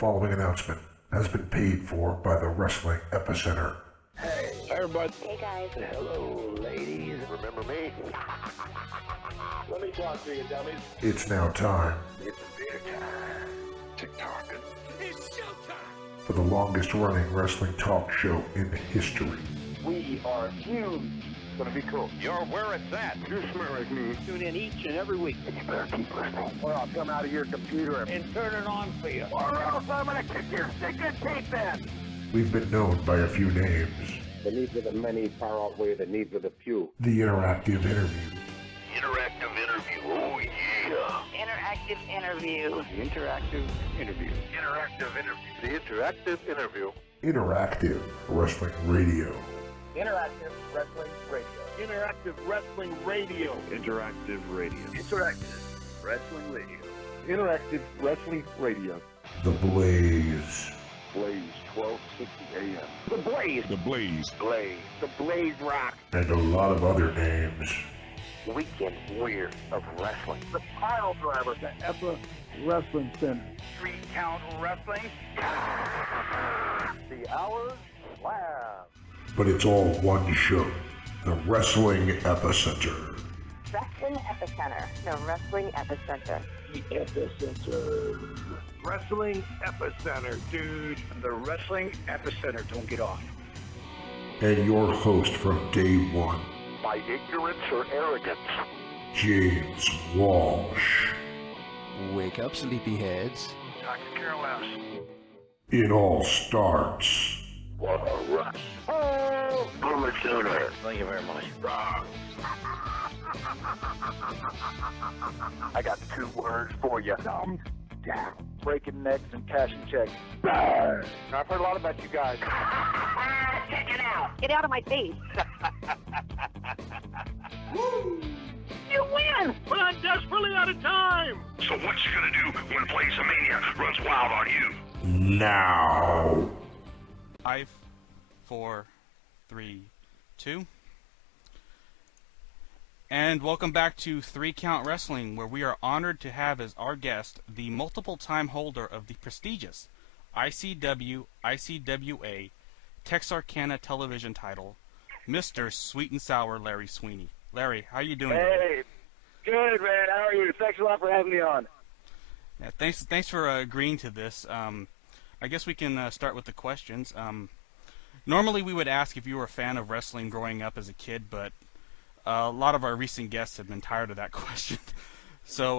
following announcement has been paid for by the Wrestling Epicenter. Hey, everybody. Hey, guys. Hello, ladies. Remember me? Let me talk to you, dummies. It's now time It's theater time. TikTok. It's showtime! for the longest running wrestling talk show in history. We are huge. It's gonna be cool. You're where it's at. You smell like me. Tune in each and every week. You better keep listening, or I'll come out of your computer And turn it on for you. or else I'm gonna kick your stinking teeth in. We've been known by a few names. The needs of the many far outweigh the needs of the few. The Interactive Interview, Interactive interview. Oh, yeah. Interactive interview. The interactive interview. Interactive interview. The interactive interview. Interactive Wrestling Radio, Interactive wrestling radio. Interactive Wrestling Radio. Interactive radio. Interactive wrestling radio. Interactive wrestling radio. The Blaze, Blaze 1260 AM. The Blaze. The Blaze. Blaze. The Blaze Rock. and a lot of other names. Weekend Warrior of Wrestling. The Pile Driver. The Epa Wrestling Center. 3 Count Wrestling. The Hours Lab. But it's all one show, the Wrestling Epicenter. Wrestling Epicenter. The Wrestling Epicenter. The Epicenter. Wrestling Epicenter, dude. The Wrestling Epicenter. Don't get off. And your host from day one, By ignorance or arrogance. James Walsh. Wake up, sleepyheads. Dr. Carol House. It all starts What a rush. Oh, Boomer Sooner. Thank you very much. I got 2 words for you. Thumbs down. Breaking necks and cashing checks. I've heard a lot about you guys. Check it out. Get out of my face. You win! But I'm desperately out of time! So what you gonna do when Place of Mania runs wild on you? now. 5, 4, 3, 2. And welcome back to 3 Count Wrestling, where we are honored to have as our guest the multiple-time holder of the prestigious ICW, ICWA, Texarkana television title, Mr. Sweet and Sour Larry Sweeney. Larry, how you doing today? Hey, good, man. How are you? Thanks a lot for having me on. Yeah, thanks for agreeing to this. I guess we can start with the questions. Normally we would ask if you were a fan of wrestling growing up as a kid, but a lot of our recent guests have been tired of that question. So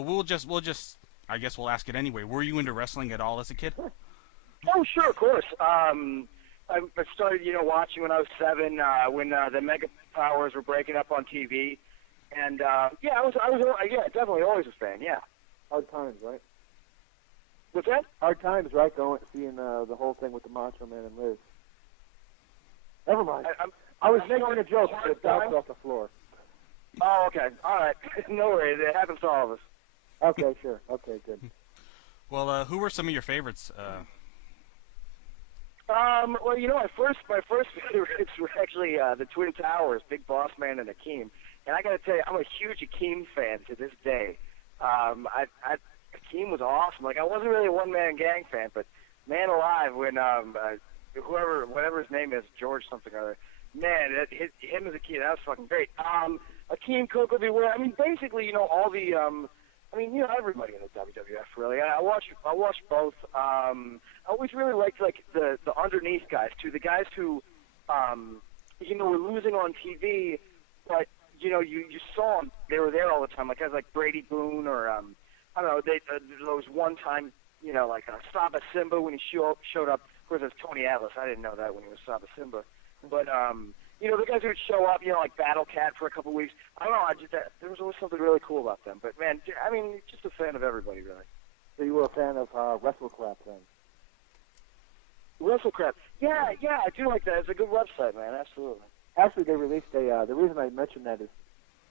we'll just I guess we'll ask it anyway. Were you into wrestling at all as a kid? Oh, sure, of course. I started, watching when I was 7, when the Mega Powers were breaking up on TV, and I was definitely always a fan. Yeah. Hard times, right? What's that? Hard times, right? Seeing the whole thing with the Macho Man and Liz. Never mind. I was making a joke, but it bounced off the floor. Oh, okay. All right. No worries. It happens to all of us. Okay, sure. Okay, good. Well, who were some of your favorites? Well, my first favorites were actually the Twin Towers, Big Boss Man and Akeem. And I got to tell you, I'm a huge Akeem fan to this day. Akeem was awesome. Like, I wasn't really a one-man gang fan, but man alive, when whatever his name is, George something or other, man, him as a kid, that was fucking great. Akeem, Coco Beware. I mean, basically, all the everybody in the WWF really. I watched both. I always really liked the underneath guys too, the guys who were losing on TV, but you saw them, they were there all the time, like guys like Brady Boone or I don't know, there was one time like Saba Simba when he showed up. Of course, it was Tony Atlas. I didn't know that when he was Saba Simba, but the guys who would show up, like Battle Cat for a couple weeks. I don't know. There was always something really cool about them. But man, I mean, just a fan of everybody, really. So you were a fan of WrestleCrap then? WrestleCrap. Yeah, I do like that. It's a good website, man. Absolutely. Actually, they released the reason I mentioned that is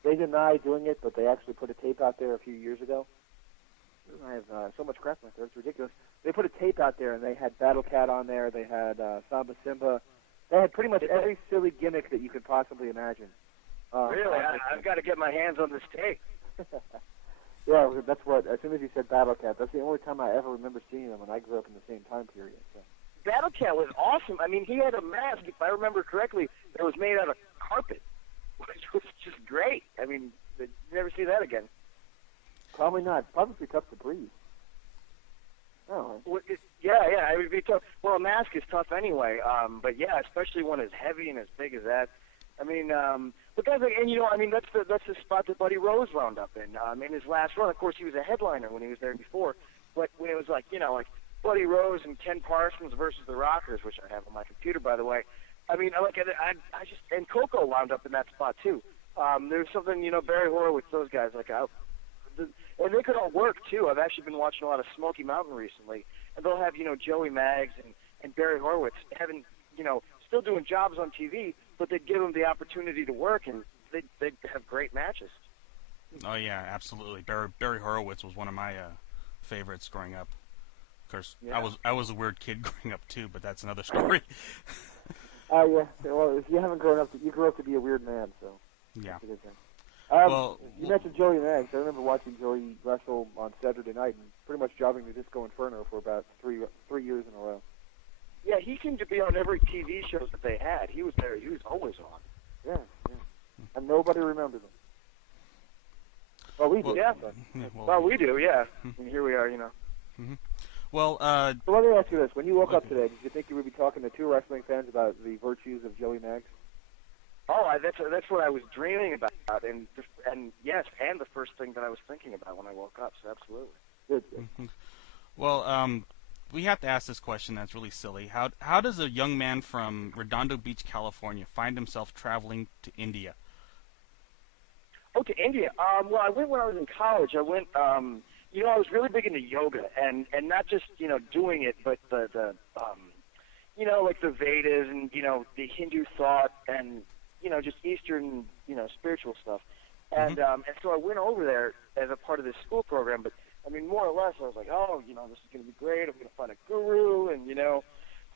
they deny doing it, but they actually put a tape out there a few years ago. I have so much crap in my throat, it's ridiculous. They put a tape out there, and they had Battle Cat on there. They had Samba Simba. They had pretty much every silly gimmick that you could possibly imagine. Really? I've got to get my hands on this tape. Yeah, that's what. As soon as you said Battle Cat, that's the only time I ever remember seeing him, and I grew up in the same time period. So. Battle Cat was awesome. I mean, he had a mask, if I remember correctly, that was made out of carpet, which was just great. I mean, you never see that again. Probably not. Probably tough to breathe. Oh. Well, yeah, it would be tough. Well, a mask is tough anyway, but yeah, especially one as heavy and as big as that. I mean, but guys, and you know, I mean, that's the spot that Buddy Rose wound up in his last run. Of course, he was a headliner when he was there before, but when it was like, you know, like Buddy Rose and Ken Parsons versus the Rockers, which I have on my computer, by the way. I mean, I just, and Coco wound up in that spot too. There's something, you know, Barry Horowitz, those guys, like, and they could all work too. I've actually been watching a lot of Smoky Mountain recently, and they'll have, you know, Joey Maggs and Barry Horowitz having, you know, still doing jobs on TV, but they'd give them the opportunity to work, and they'd have great matches. Oh yeah, absolutely. Barry Horowitz was one of my favorites growing up. Of course, yeah. I was a weird kid growing up too, but that's another story. Yeah. Well, if you haven't grown up, you grew up to be a weird man, so yeah. That's a good thing. You mentioned Joey Maggs. I remember watching Joey wrestle on Saturday night and pretty much jobbing the Disco Inferno for about three years in a row. Yeah, he seemed to be on every TV show that they had. He was there. He was always on. Yeah. And nobody remembered him. Well, we do. Yeah. Well, we do, yeah. And here we are, you know. Mm-hmm. Well, so let me ask you this. When you woke up today, did you think you would be talking to two wrestling fans about the virtues of Joey Maggs? Oh, that's what I was dreaming about, and yes, and the first thing that I was thinking about when I woke up, so absolutely. Good. Mm-hmm. Well, we have to ask this question that's really silly. How does a young man from Redondo Beach, California, find himself traveling to India? Oh, to India? Well, I went when I was in college. I went, you know, I was really big into yoga, and not just, you know, doing it, but the you know, like the Vedas and, you know, the Hindu thought and, you know, just Eastern, you know, spiritual stuff. And and so I went over there as a part of this school program, but I mean, more or less, I was like, oh, you know, this is going to be great. I'm going to find a guru and, you know,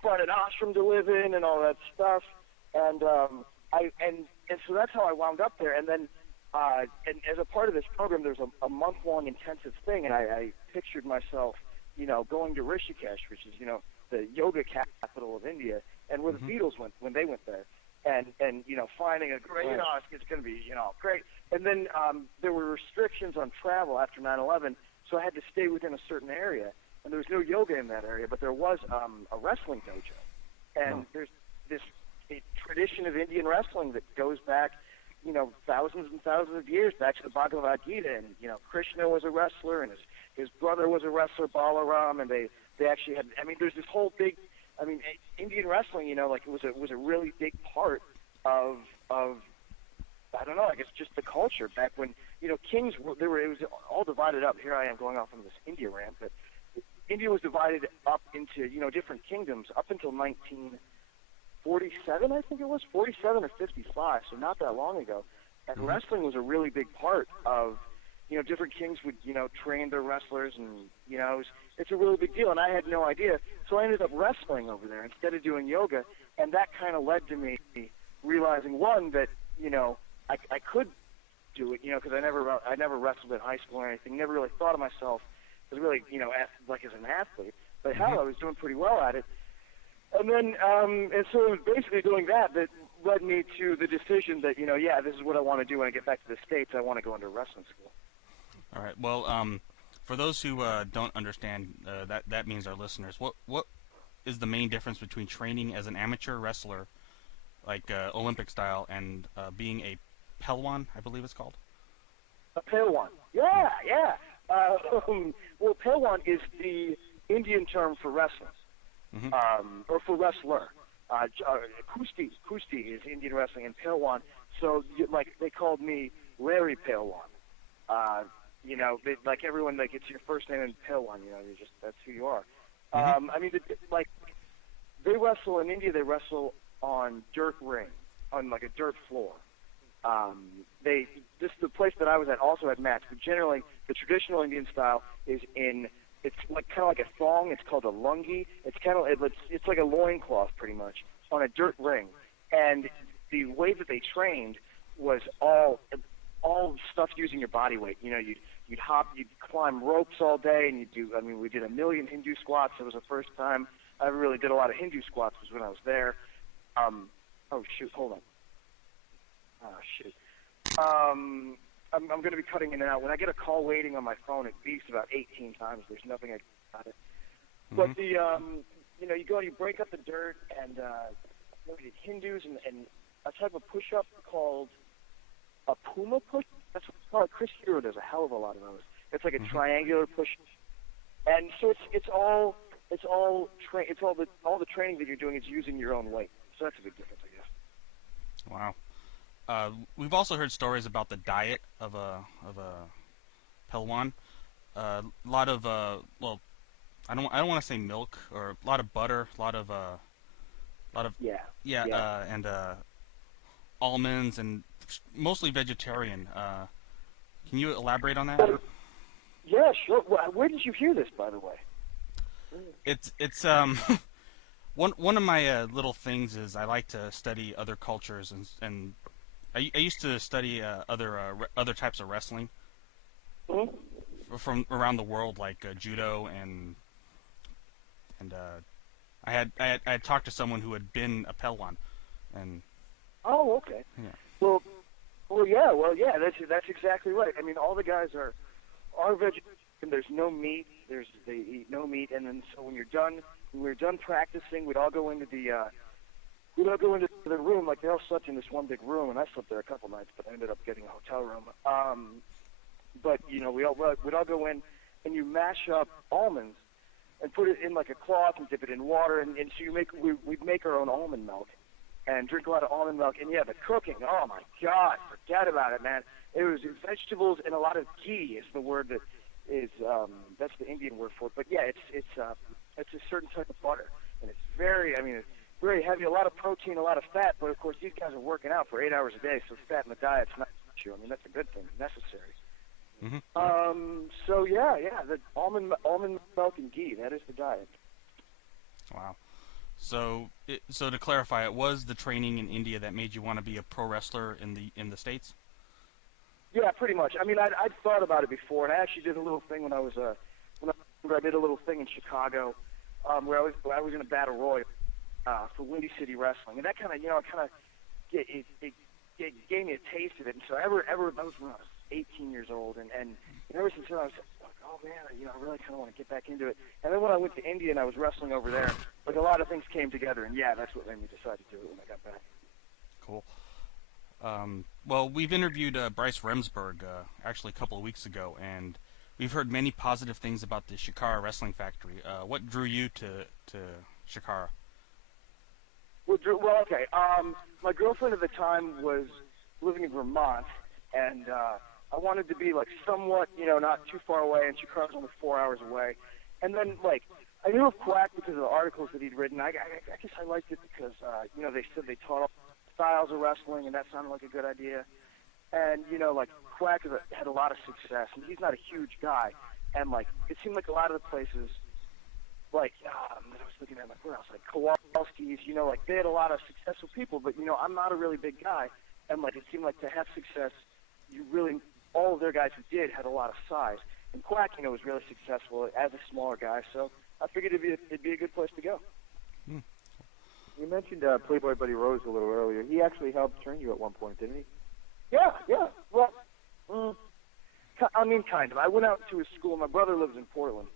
find an ashram to live in and all that stuff. And and so that's how I wound up there. And then and as a part of this program, there's a month-long intensive thing, and I pictured myself, you know, going to Rishikesh, which is, you know, the yoga capital of India, and where the Beatles went when they went there. And you know, finding a great, you know, it's going to be, you know, great. And then there were restrictions on travel after 9/11, so I had to stay within a certain area. And there was no yoga in that area, but there was a wrestling dojo. And there's this tradition of Indian wrestling that goes back, you know, thousands and thousands of years, back to the Bhagavad Gita. And, you know, Krishna was a wrestler, and his brother was a wrestler, Balaram, and they actually had, I mean, there's this whole big, I mean, Indian wrestling, you know, like it was a really big part of I don't know, I guess just the culture back when, you know, kings were, it was all divided up. Here I am going off on this India rant, but India was divided up into, you know, different kingdoms up until 1947, I think it was, 47 or 55, so not that long ago. And wrestling was a really big part of, you know, different kings would, you know, train their wrestlers, and, you know, it's a really big deal, and I had no idea. So I ended up wrestling over there instead of doing yoga, and that kind of led to me realizing, one, that, you know, I could do it, you know, because I never wrestled in high school or anything, never really thought of myself as really, you know, as an athlete, but hell, I was doing pretty well at it. And then, and so it was basically doing that led me to the decision that, you know, yeah, this is what I want to do when I get back to the States. I want to go into wrestling school. All right. Well, for those who don't understand, that means our listeners. What is the main difference between training as an amateur wrestler, like Olympic style, and being a Pelwan, I believe it's called? A Pelwan. Yeah. Well, Pelwan is the Indian term for wrestling, or for wrestler. Kusti is Indian wrestling, and Pelwan. So, like, they called me Larry Pelwan. You know, like everyone, like, it's your first name and Pelwan. You know, that's who you are. I mean, like, they wrestle in India. They wrestle on dirt ring, on like a dirt floor. This the place that I was at also had mats, but generally the traditional Indian style is it's like kind of like a thong. It's called a lungi. It's like a loincloth pretty much on a dirt ring. And the way that they trained was all stuff using your body weight. You know, you'd climb ropes all day, and we did 1 million Hindu squats. It was the first time I ever really did a lot of Hindu squats was when I was there. Oh shoot, hold on. Oh shit. I'm going to be cutting in and out. When I get a call waiting on my phone, it beeps about 18 times. There's nothing I can do about it. But the, you go and you break up the dirt, and we did Hindus and a type of push-up called a Puma push. That's what it's called. Chris Hero does a hell of a lot of those. It's like a triangular push, and so it's all the training that you're doing is using your own weight. So that's a big difference, I guess. Wow. We've also heard stories about the diet of a Pehlwan. A lot of I don't want to say milk, or a lot of butter, a lot of and almonds, and mostly vegetarian. Can you elaborate on that? Yeah, sure. Where did you hear this, by the way? It's one of my little things is I like to study other cultures, and I used to study other types of wrestling from around the world, like judo, and I had talked to someone who had been a Pehlwan, and oh, okay. Yeah. Well, yeah. That's exactly right. I mean, all the guys are vegetarian. There's no meat. They eat no meat, and then so when we're done practicing, we'd all go into the room. Like they all slept in this one big room, and I slept there a couple nights, but I ended up getting a hotel room. But we'd all go in, and you mash up almonds and put it in like a cloth and dip it in water, and so we'd make our own almond milk and drink a lot of almond milk. And yeah, the cooking, oh my God, forget about it, man. It was vegetables and a lot of ghee is the word that is that's the Indian word for it. But yeah, it's a certain type of butter, and it's very heavy, a lot of protein, a lot of fat. But of course, these guys are working out for 8 hours a day, so fat in the diet's not an issue. I mean, that's a good thing, necessary. So yeah, the almond milk and ghee, that is the diet. Wow. So to clarify, it was the training in India that made you want to be a pro wrestler in the States? Yeah, pretty much. I mean, I'd thought about it before, and I actually did a little thing when I did a little thing in Chicago, where I was in a battle royal for Windy City Wrestling, and that kind of it gave me a taste of it. And so that was when I was 18 years old, and ever since then I was like, oh man, I really kind of want to get back into it. And then when I went to India and I was wrestling over there, like a lot of things came together, and yeah, that's what made me decide to do it when I got back. Cool. Well, we've interviewed Bryce Remsburg actually a couple of weeks ago, and we've heard many positive things about the Shikara Wrestling Factory. What drew you to Shikara? Well, okay. My girlfriend at the time was living in Vermont, and I wanted to be like somewhat, not too far away, and Shikara's only 4 hours away. And then I knew of Quack because of the articles that he'd written. I guess I liked it because they said they taught all styles of wrestling, and that sounded like a good idea. And Quack had a lot of success, and he's not a huge guy. And it seemed like a lot of the places, I was looking at where else, like Kowalski's, they had a lot of successful people, but I'm not a really big guy, and it seemed like to have success, all of their guys who did had a lot of size. And Quack, was really successful as a smaller guy, so I figured it'd be a good place to go. You mentioned Playboy Buddy Rose a little earlier. He actually helped train you at one point, didn't he? Yeah. Well, kind of. I went out to his school. My brother lives in Portland,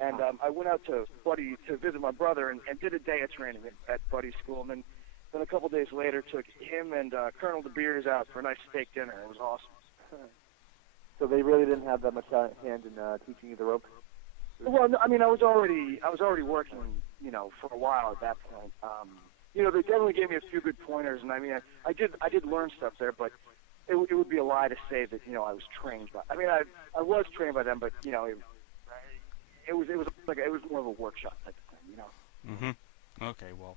and I went out to Buddy to visit my brother and did a day of training at Buddy's school. And then a couple days later, took him and Colonel De Beers out for a nice steak dinner. It was awesome. So they really didn't have that much hand in teaching you the ropes? Well, no, I was already working, for a while at that point. They definitely gave me a few good pointers, and I did learn stuff there, but it would be a lie to say that I was trained by. I was trained by them, but it was more of a workshop type of thing, Okay, well,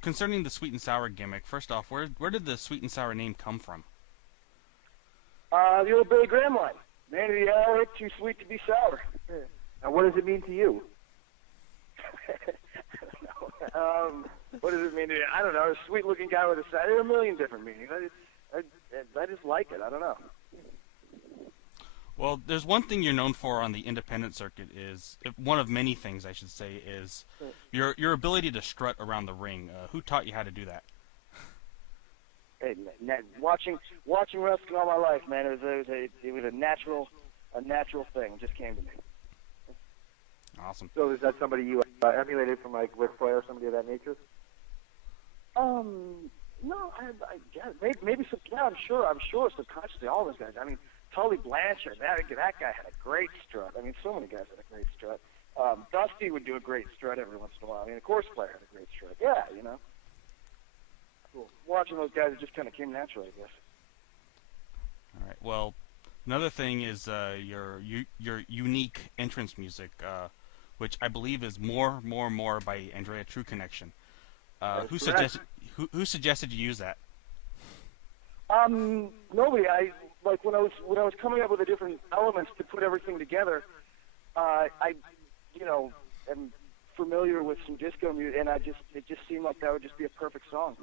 concerning the sweet and sour gimmick, first off, where did the sweet and sour name come from? The old Billy Graham line. Man of the hour, too sweet to be sour. And what does it mean to you? What does it mean to you? I don't know. A sweet-looking guy with a sour. There are a million different meanings. I just like it. I don't know. Well, there's one thing you're known for on the independent circuit is one of many things I should say is your ability to strut around the ring. Who taught you how to do that? Hey, watching wrestling all my life, man, it was a natural thing. It just came to me. Awesome. So is that somebody you emulated from like Ric Flair or somebody of that nature? No, yeah, maybe some. Yeah, I'm sure subconsciously all those guys. I mean, Tully Blanchard, that guy had a great strut. I mean, so many guys had a great strut. Dusty would do a great strut every once in a while. I mean, of course, Flair had a great strut. Yeah, you know. Cool. Watching those guys, it just kind of came naturally, I guess. All right. Well, another thing is your unique entrance music, which I believe is more by Andrea True Connection. Who suggested you use that? Nobody. Like when I was coming up with the different elements to put everything together, I am familiar with some disco music, and it just seemed like that would just be a perfect song.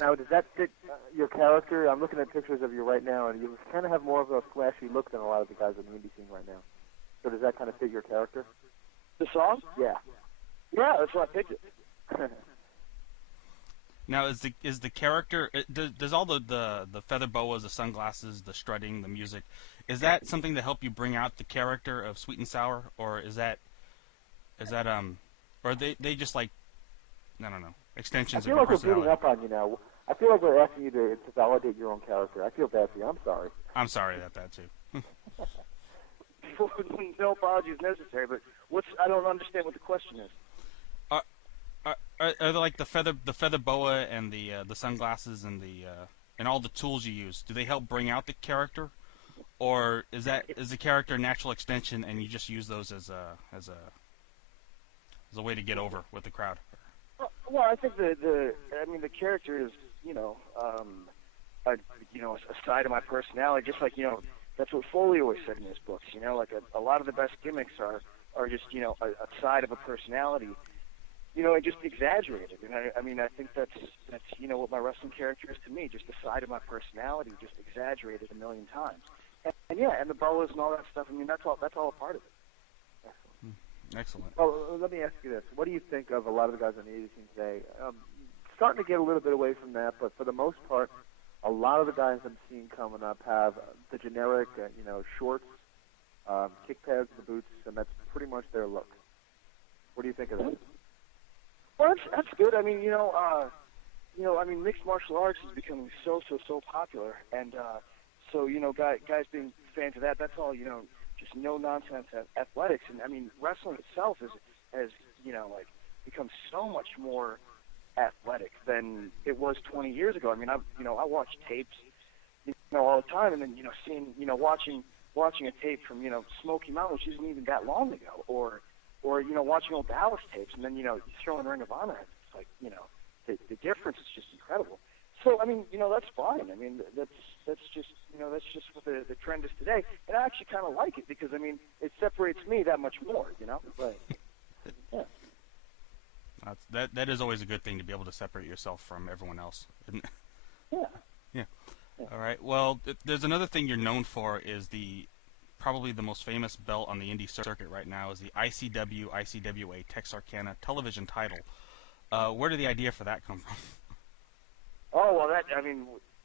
Now, does that fit your character? I'm looking at pictures of you right now, and you kind of have more of a flashy look than a lot of the guys in the indie scene right now. So does that kind of fit your character? The song? Yeah. Yeah, that's why I picked it. Now, is the character does all the feather boas, the sunglasses, the strutting, the music, is that something to help you bring out the character of Sweet and Sour, or is that or they just like, I don't know, extensions of your personality? I feel like we're beating up on you now. I feel like we're asking you to validate your own character. I feel bad for you. I'm sorry. I'm sorry about that too. No apologies necessary, but I don't understand what the question is. Are they like the feather boa and the sunglasses and and all the tools you use? Do they help bring out the character, or is the character a natural extension and you just use those as a way to get over with the crowd? Well, I think the character is a side of my personality, just like that's what Foley always said in his books. Like a lot of the best gimmicks are just a side of a personality. And just exaggerated. And I think that's what my wrestling character is to me, just a side of my personality, just exaggerated a million times. And the boas and all that stuff. I mean, that's all a part of it. Excellent. Well, let me ask you this: what do you think of a lot of the guys on the indie scene today? Starting to get a little bit away from that, but for the most part, a lot of the guys I'm seeing coming up have the generic, shorts, kick pads, the boots, and that's pretty much their look. What do you think of that? Well, that's good. I mean, mixed martial arts is becoming so popular, and so guys being fans of that, that's all just no nonsense athletics. And I mean, wrestling itself has become so much more athletic than it was 20 years ago. I mean, I watch tapes, all the time, and then watching a tape from Smoky Mountain, which isn't even that long ago, or watching old Dallas tapes, and then, you throw in Ring of Honor. It's like, the difference is just incredible. So, I mean, that's fine. I mean, that's just what the trend is today. And I actually kind of like it because, I mean, it separates me that much more, Right. Yeah. That is always a good thing, to be able to separate yourself from everyone else, isn't it? Yeah. Yeah. All right. Well, there's another thing you're known for is probably the most famous belt on the indie circuit right now is the ICW ICWA Texarkana television title. Where did the idea for that come from? Oh, well,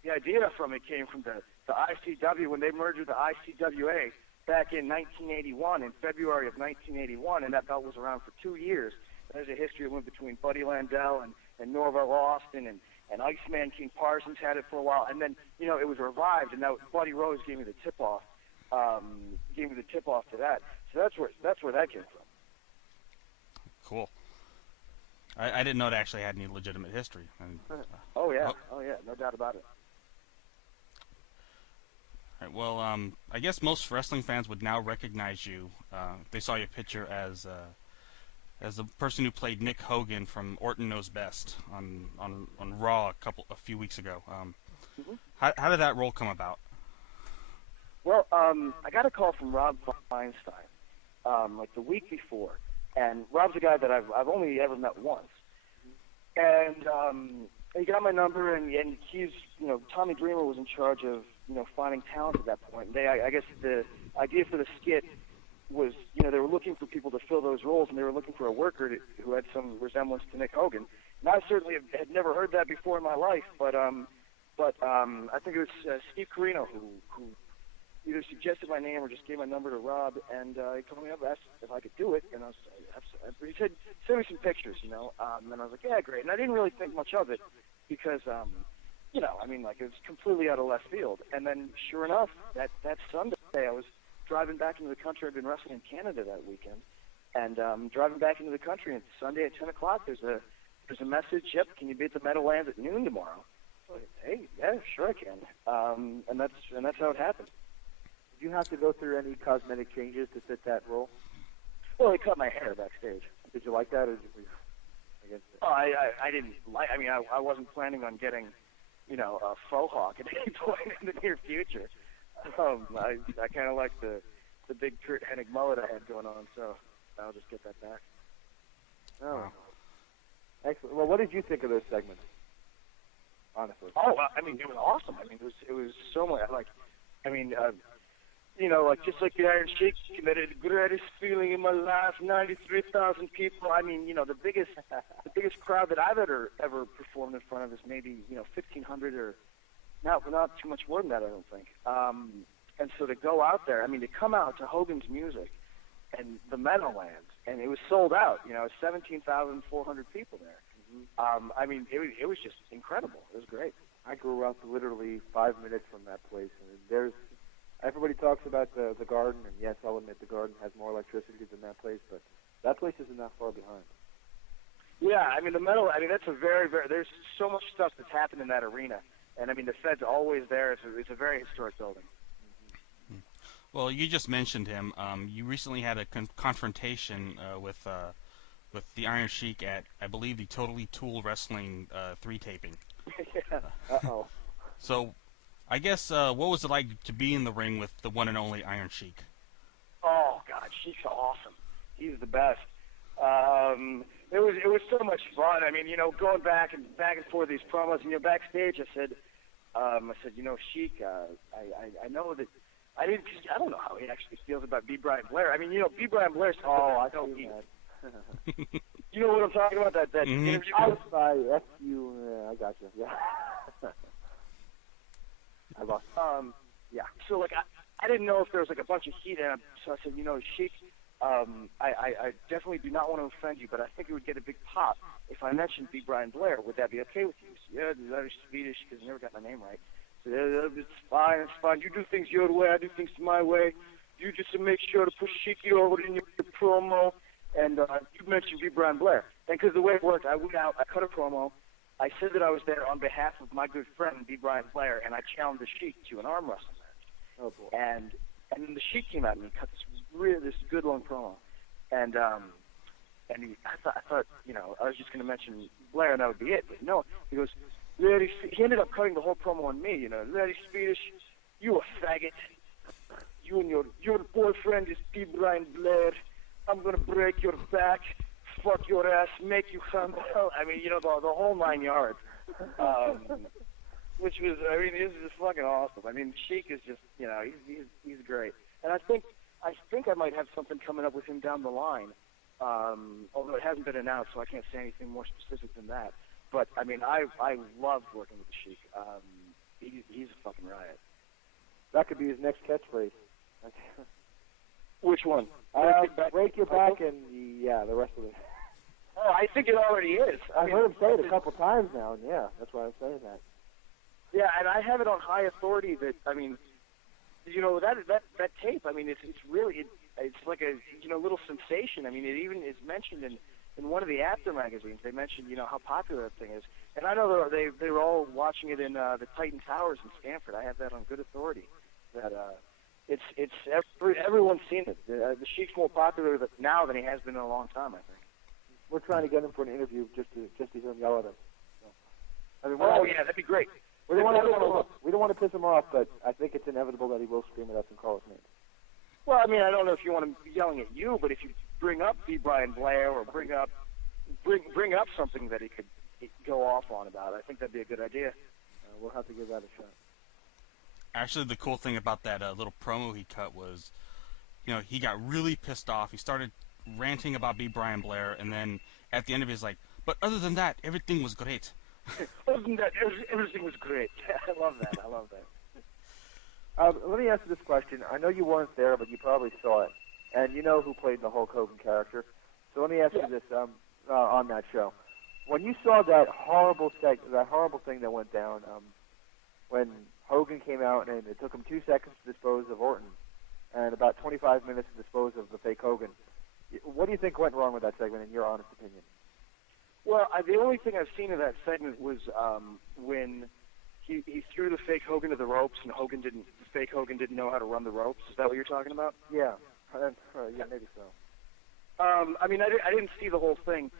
the idea from it came from the ICW when they merged with the ICWA back in 1981, in February of 1981, and that belt was around for 2 years. There's a history that went between Buddy Landell and Norvell Austin, and Iceman King Parsons had it for a while, and then, it was revived, and now Buddy Rhodes gave me the tip-off. To that. So that's where that came from. Cool. I didn't know it actually had any legitimate history. Oh yeah, no doubt about it. All right, well, I guess most wrestling fans would now recognize you. If they saw your picture as the person who played Nick Hogan from Orton Knows Best on Raw a few weeks ago. How did that role come about? Well, I got a call from Rob Feinstein, like the week before, and Rob's a guy that I've only ever met once, and he got my number, and he's, Tommy Dreamer was in charge of, finding talent at that point. I guess the idea for the skit was, they were looking for people to fill those roles, and they were looking for a worker who had some resemblance to Nick Hogan. And I certainly had never heard that before in my life, but I think it was Steve Carino who either suggested my name or just gave my number to Rob, and he called me up, asked if I could do it, and he said, send me some pictures, and I was like, yeah, great. And I didn't really think much of it because, it was completely out of left field. And then, sure enough, that Sunday, I was driving back into the country. I'd been wrestling in Canada that weekend, and driving back into the country, and Sunday at 10 o'clock, there's a message, yep, can you be at the Meadowlands at noon tomorrow? So, hey, yeah, sure I can. And that's how it happened. Did you have to go through any cosmetic changes to fit that role? Well, they cut my hair backstage. Did you like that, or did you against it? Oh, I didn't like. I mean, I wasn't planning on getting, a faux hawk at any point in the near future. I kind of like the big Kurt Hennig mullet I had going on, so I'll just get that back. Oh, wow. Excellent. Well, what did you think of those segments? Honestly. Oh, I mean, it was awesome. I mean, it was so much like. I mean, just like the Iron Sheik committed the greatest feeling in my life, 93,000 people. I mean, the biggest crowd that I've ever performed in front of is maybe, 1,500 or not too much more than that, I don't think. And so to go out there, I mean, to come out to Hogan's music and the Meadowlands, and it was sold out, 17,400 people there. Mm-hmm. I mean, it was just incredible. It was great. I grew up literally 5 minutes from that place, and everybody talks about the Garden, and yes, I'll admit the Garden has more electricity than that place, but that place isn't that far behind. Yeah, I mean, that's a very, very, there's so much stuff that's happened in that arena, and I mean, the Fed's always there. It's a very historic building. Mm-hmm. Well, you just mentioned him. You recently had a confrontation with the Iron Sheik at, I believe, the Totally Tool Wrestling 3 taping. Yeah. Uh-oh. So, I guess, what was it like to be in the ring with the one and only Iron Sheik? Oh God, Sheik's awesome. He's the best. It was so much fun. I mean, going back and forth these promos, backstage, I said, Sheik, I know that I don't know how he actually feels about B. Brian Blair. I mean, B. Brian Blair's I know that. You know what I'm talking about? That mm-hmm. interview. I got you. Yeah. I lost. Yeah. So I didn't know if there was a bunch of heat in him. So I said, Sheik, I definitely do not want to offend you, but I think it would get a big pop if I mentioned B. Brian Blair. Would that be okay with you? So, yeah, the Irish Swedish, because I never got my name right. So it's fine. It's fine. You do things your way. I do things my way. You just make sure to push Sheiky over in your promo. And you mentioned B. Brian Blair. And because the way it worked, I went out, I cut a promo. I said that I was there on behalf of my good friend, B. Brian Blair, and I challenged the Sheik to an arm wrestling match. Oh, boy. And then the Sheik came out and he cut this good long promo. And I thought, I was just going to mention Blair and that would be it. But no, he goes, he ended up cutting the whole promo on me, Larry Swedish, you a faggot. You and your boyfriend is B. Brian Blair. I'm going to break your back, fuck your ass, make you humble. I mean, the whole 9 yards. Which was, it was just fucking awesome. I mean, Sheik is just, he's great. And I think I might have something coming up with him down the line, although it hasn't been announced, so I can't say anything more specific than that. But, I mean, I loved working with the Sheik. He's a fucking riot. That could be his next catchphrase. Which one? Break your back and the rest of it. Oh, I think it already is. I've heard him say it a couple times now, and yeah, that's why I'm saying that. Yeah, and I have it on high authority that, I mean, that tape, I mean, it's really, it's like a, little sensation. I mean, it even is mentioned in one of the After magazines. They mentioned, how popular that thing is. And I know they were all watching it in the Titan Towers in Stanford. I have that on good authority. That, everyone's seen it. The Sheik's more popular now than he has been in a long time, I think. We're trying to get him for an interview just to hear him yell at us. So, I mean, yeah, that'd be great. We don't want to piss him off, but I think it's inevitable that he will scream at us and call us names. Well, I mean, I don't know if you want him yelling at you, but if you bring up B. Brian Blair or bring up something that he go off on about. I think that'd be a good idea. We'll have to give that a shot. Actually, the cool thing about that little promo he cut was, he got really pissed off. He started ranting about B. Brian Blair, and then at the end of it, he's like, but other than that, everything was great. Other than that, everything was great. I love that. Let me ask you this question. I know you weren't there, but you probably saw it. And you know who played the Hulk Hogan character. So let me ask you this on that show. When you saw that horrible thing that went down, when Hogan came out and it took him 2 seconds to dispose of Orton and about 25 minutes to dispose of the fake Hogan, what do you think went wrong with that segment, in your honest opinion? Well, the only thing I've seen of that segment was when he threw the fake Hogan to the ropes, and the fake Hogan didn't know how to run the ropes. Is that what you're talking about? Yeah, yeah, maybe so. I mean, I didn't see the whole thing.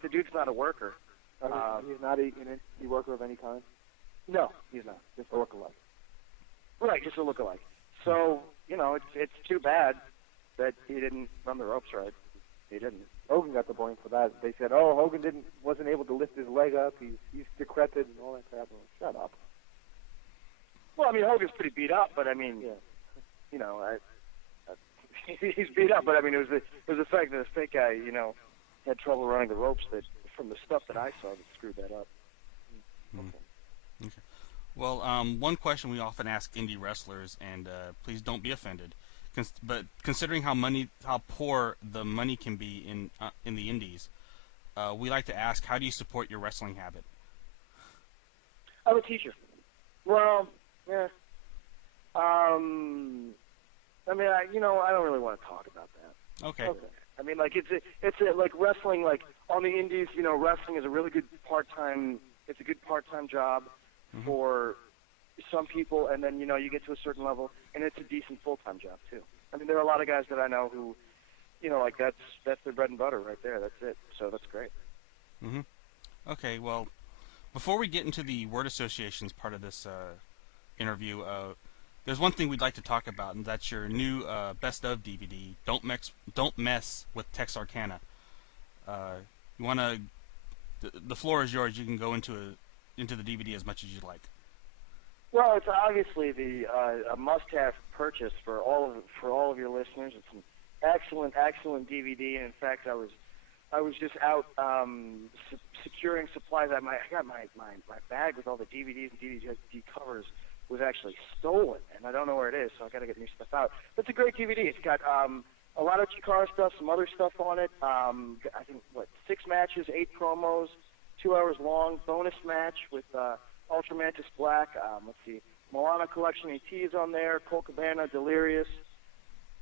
The dude's not a worker. He's not an indie worker of any kind? No, he's not. Just a lookalike. Right, just a lookalike. So, it's too bad that he didn't run the ropes right. He didn't. Hogan got the blame for that. They said, Hogan wasn't able to lift his leg up. He's decrepit and all that crap. Well, shut up. Well, I mean, Hogan's pretty beat up, but I mean, he's beat up. But I mean, it was the fact that the fake guy, had trouble running the ropes that, from the stuff that I saw, that screwed that up. Okay. Well, one question we often ask indie wrestlers, and please don't be offended, but considering how poor the money can be in the indies, we like to ask, how do you support your wrestling habit? I'm a teacher. Well, yeah. I mean, I don't really want to talk about that. Okay. I mean, like it's like wrestling. Like on the indies, wrestling is a really good part-time. It's a good part-time job for some people, and then you get to a certain level, and it's a decent full-time job too. I mean, there are a lot of guys that I know who, that's their bread and butter right there. That's it. So that's great. Okay. Well, before we get into the word associations part of this interview, there's one thing we'd like to talk about, and that's your new Best of DVD. Don't mess with Texarkana. You wanna? The floor is yours. You can go into the DVD as much as you like. Well, it's obviously a must-have purchase for all of your listeners. It's an excellent DVD, and in fact, I was just out securing supplies. I got my bag with all the DVDs and DVD covers was actually stolen, and I don't know where it is, so I got to get new stuff out. But it's a great DVD. It's got a lot of Shikara stuff, some other stuff on it. I think 6 matches, 8 promos, 2 hours long. Bonus match with Ultra Mantis Black. Let's see, Milana Collection AT is on there. Cabana, Delirious.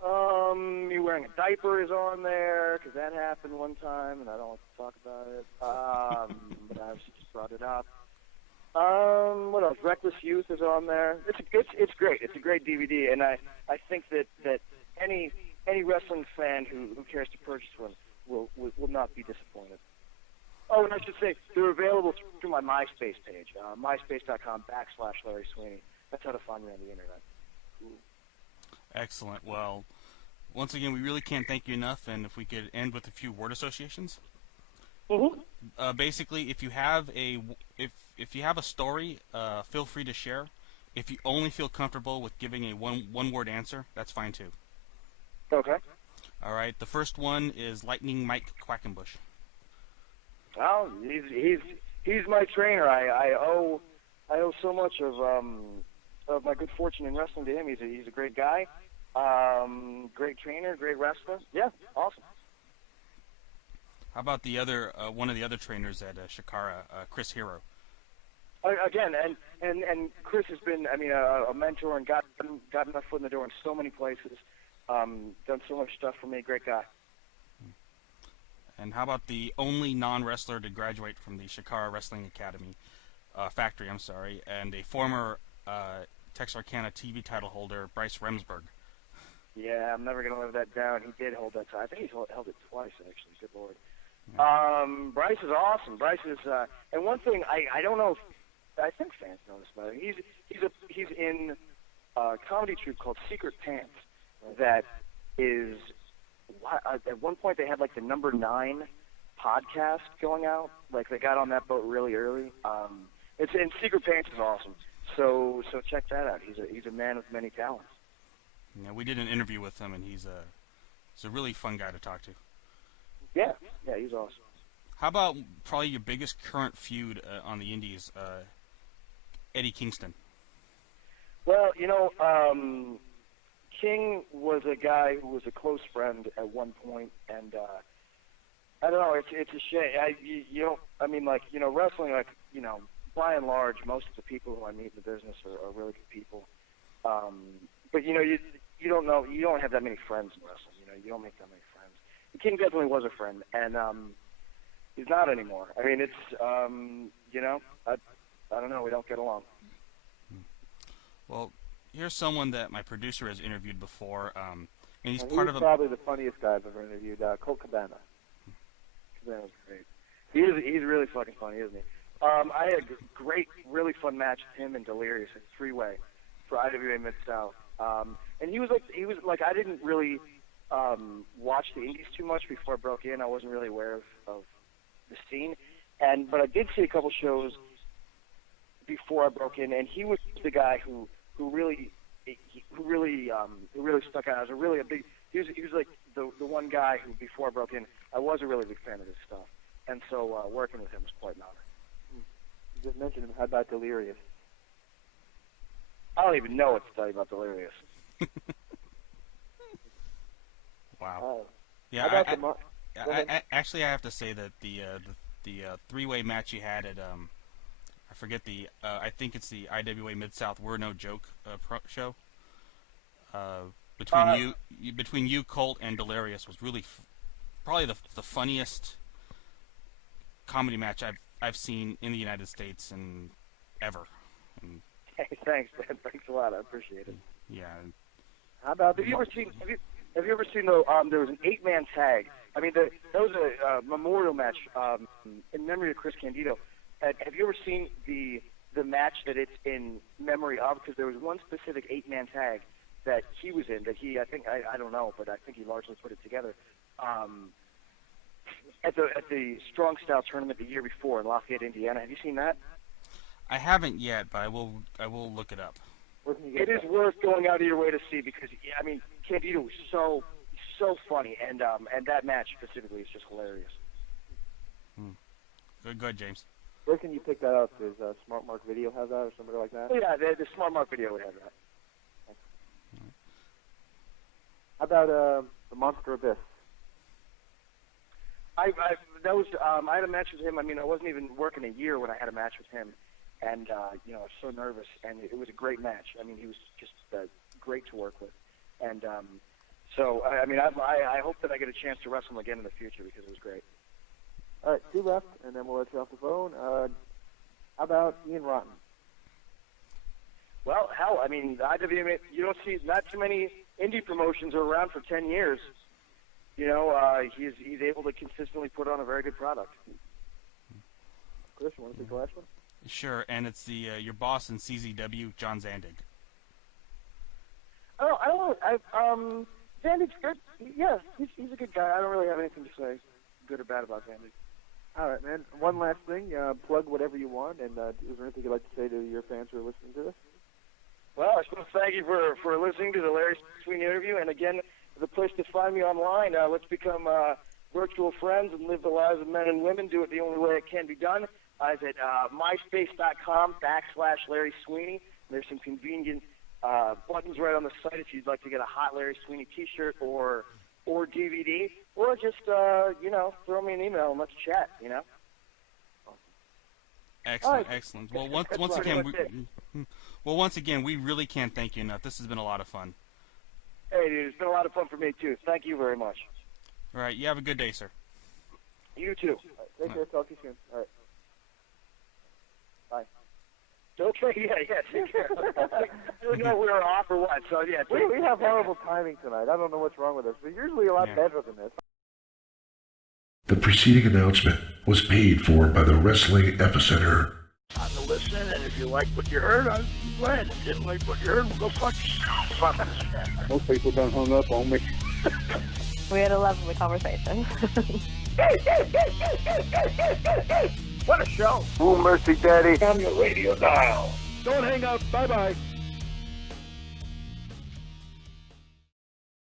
Me wearing a diaper is on there because that happened one time, and I don't want to talk about it. But I just brought it up. What else? Reckless Youth is on there. It's great. It's a great DVD, and I think that any wrestling fan who cares to purchase one will not be disappointed. Oh, and I should say they're available through my MySpace page, myspace.com/Larry Sweeney. That's how to find me on the internet. Ooh. Excellent. Well, once again, we really can't thank you enough, and if we could end with a few word associations. Basically, if you have a story, feel free to share. If you only feel comfortable with giving a one-word answer, that's fine too. Okay. All right. The first one is Lightning Mike Quackenbush. Well, he's my trainer. I owe so much of my good fortune in wrestling to him. He's a great guy, great trainer, great wrestler. Yeah, awesome. How about the other one of the other trainers at Shikara, Chris Hero? Again, and Chris has been, a mentor and got my foot in the door in so many places. Done so much stuff for me. Great guy. And how about the only non-wrestler to graduate from the Shikara Wrestling Academy factory? I'm sorry, and a former Texarkana TV title holder, Bryce Remsburg. Yeah, I'm never gonna live that down. He did hold that title. I think he's held it twice actually. Good Lord. Yeah. Bryce is awesome. Bryce is, and one thing I don't know if I think fans know this about him. He's in a comedy troupe called Secret Pants that is at one point they had like the number 9 podcast going out. Like they got on that boat really early. It's and Secret Pants is awesome. So check that out. He's a man with many talents. Yeah, we did an interview with him, and he's a really fun guy to talk to. Yeah, he's awesome. How about probably your biggest current feud on the Indies, Eddie Kingston? Well, King was a guy who was a close friend at one point, and I don't know. It's a shame. Wrestling, by and large, most of the people who I meet in the business are really good people. But you don't know. You don't have that many friends in wrestling. You don't make that many friends. The King definitely was a friend, and he's not anymore. I mean, it's I don't know. We don't get along. Well, here's someone that my producer has interviewed before, and he's probably the funniest guy I've ever interviewed, Colt Cabana. Cabana's great. He's really fucking funny, isn't he? I had a great, really fun match with him and Delirious, a 3-way for IWA Mid-South. And he was like I didn't really watch the Indies too much before I broke in. I wasn't really aware of the scene, but I did see a couple shows before I broke in, and he was the guy who really stuck out. He was like the one guy who before I broke in, I was a really big fan of his stuff, and so working with him was quite an honor. You just mentioned him. How about Delirious? I don't even know what to tell you about Delirious. Wow. Yeah, actually, I have to say that the 3-way match you had at I forget I think it's the IWA Mid-South We're No Joke show. Between you, Colt, and Delirious was really probably the funniest comedy match I've seen in the United States and ever. And, hey, thanks, man. Thanks a lot. I appreciate it. Yeah. How about Have you ever seen there was an 8-man tag? I mean, that was a memorial match in memory of Chris Candido. Have you ever seen the match that it's in memory of? Because there was one specific 8-man tag that he was in that I don't know, but I think he largely put it together. At the Strong Style tournament the year before in Lafayette, Indiana. Have you seen that? I haven't yet, but I will look it up. It is worth going out of your way to see because Candido was so funny, and that match specifically is just hilarious. Go ahead, James. Where can you pick that up? Does Smart Mark Video have that or somebody like that? Oh, yeah, the Smart Mark Video would have that. How about the Monster Abyss? I had a match with him. I mean, I wasn't even working a year when I had a match with him, and I was so nervous, and it was a great match. I mean, he was just great to work with, and so I hope that I get a chance to wrestle him again in the future because it was great. All right, 2 left, and then we'll let you off the phone. How about Ian Rotten? Well, hell, I mean, IWA, you don't see not too many indie promotions are around for 10 years. He's able to consistently put on a very good product. Chris, you want to take the last one? Sure, and it's your boss in CZW, John Zandig. Oh, I don't know. Zandig's good. Yeah, he's a good guy. I don't really have anything to say good or bad about Zandig. All right, man. One last thing. Plug whatever you want, and is there anything you'd like to say to your fans who are listening to this? Well, I just want to thank you for listening to the Larry Sweeney interview, and again, the place to find me online. Let's become virtual friends and live the lives of men and women. Do it the only way it can be done. Is at myspace.com/Larry Sweeney. There's some convenient buttons right on the site if you'd like to get a hot Larry Sweeney T-shirt or DVD, or just throw me an email and let's chat. Excellent, excellent. Well, once again, we really can't thank you enough. This has been a lot of fun. Hey, dude, it's been a lot of fun for me too. Thank you very much. All right, you have a good day, sir. You too. Take care. Talk to you soon. All right. Bye. Okay, yeah, take care. I don't know if we were off or what, so yeah. We have horrible timing tonight. I don't know what's wrong with us. We're usually a lot better than this. The preceding announcement was paid for by the Wrestling Epicenter. I'm to listen, and if you like what you heard, I'm glad. If you didn't like what you heard, well, go fuck yourself. Most people don't hung up on me. We had a lovely conversation. What a show! Ooh, mercy, daddy. On your radio dial. Don't hang up. Bye-bye.